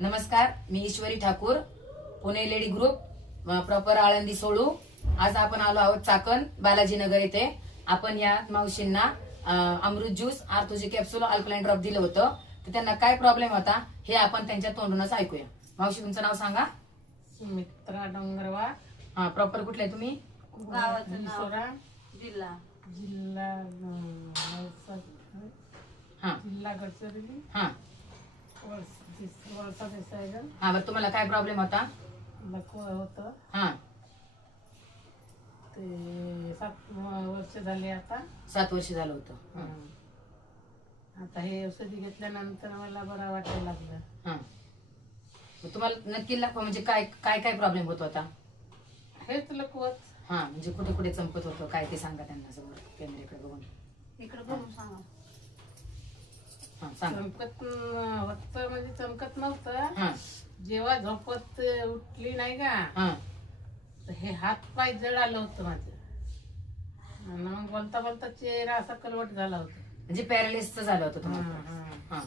नमस्कार, मी Ishwari Thakur, Pune lady group, proper Alandi Solu. आज आपण आलो आहोत चाकण बालाजीनगर येथे. आपण या मावशींना Amrut juice, Orthoji capsule, alkaline drop दिलं होतं. तर त्यांना काय प्रॉब्लेम होता हे आपण त्यांच्या तोंडूनच ऐकूया. मावशी, तुमचं नाव सांगा. सुमित्रा डोंगरवार. हा, प्रॉपर कुठलं आहे तुम्ही? गावाचं नाव सोरा, जिल्हा जिल्हा हा जिल्हा गडचिरोली, हा वळसा देसाईगड. हा, बरं तुम्हाला काय प्रॉब्लेम होता? लकवा होतं हा, ते 7 वर्ष झाले आता. 7 वर्ष झालं होतं. हा, आता हे औषधी घेतल्यानंतर मला बरं वाटायला लागलं. हा. मग तुम्हाला नक्की म्हणजे काय काय काय प्रॉब्लेम होत होता? हेच लकवत. हा, म्हणजे कुठे कुठे चमकत होतं काय ते सांगा त्यांना समोर कॅमेऱ्याकडे बघून. इकडे बघून सांगा. हा, सांगा. चमकत होतं म्हणजे चमकत नव्हतं. हा, जेव्हा झोपत उठली नाही का, हा, तर हे हात पाय जड आलं होतं माझं. आणि मग बोलता बोलता चेहरा असा कलवट झाला होता. म्हणजे पॅरालिसिस झालं होतं तुम्हाला. हा, हा. हा,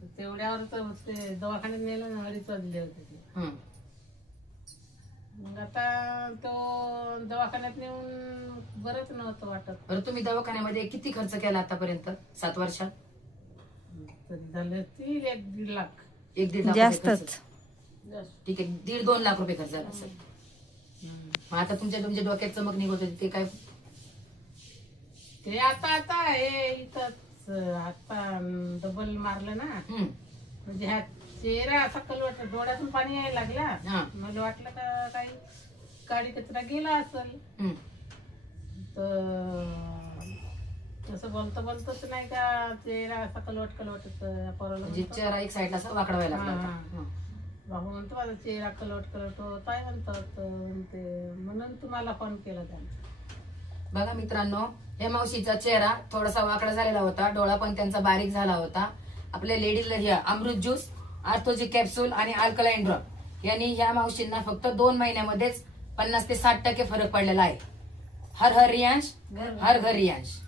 तर तेवढ्यावर तर ते दवाखान्यात नेलं ना, 2.5 वाजले होते ते. हम्म. मग आता तो दवाखान्यात नेऊन बरंच नव्हतं वाटत. बरं, तुम्ही दवाखान्यामध्ये किती खर्च केला आतापर्यंत 7 वर्षात? तरी झाले असतील 1-1.5 लाख. 1-1.5 लाख रुपये खर्च. जास्तच. जास्त. ठीक आहे, 1.5-2 लाख रुपये खर्च झाला असेल. मग आता तुमच्या डोक्यात चमक निघत होती ते काय? ते आता हे इथंच आता डबल मारलं ना, हम्म. म्हणजे हा चेहरा असा कलवट, डोळ्यातून पाणी यायला लागला. हा. मला वाटलं का काही काळी कचरा गेला असेल. हम्म. तर तसं बोलता बोलतच नाही का चेहरा असा कलवट म्हणजे चेहरा एक साईडला असा वाकडा व्हायला लागला होता. हा, हा. हं. बाबा म्हणतो माझा चेहरा कलवट होत आहे म्हणतात. ते म्हणून तुम्हाला फोन केला त्यांचा. बघा मित्रांनो, या मावशीचा चेहरा थोडासा वाकडा झालेला होता, डोळा पण त्यांचा बारीक झाला होता. आपल्या लेडीजला ह्या अमृत ज्यूस, आर्थोजी कॅप्सूल आणि अल्कलाइन ड्रॉप यांनी ह्या मावशींना फक्त 2 महिन्यामध्येच 50 ते 60% फरक पडलेला आहे. हर हर रियांश, हर घर रियांश.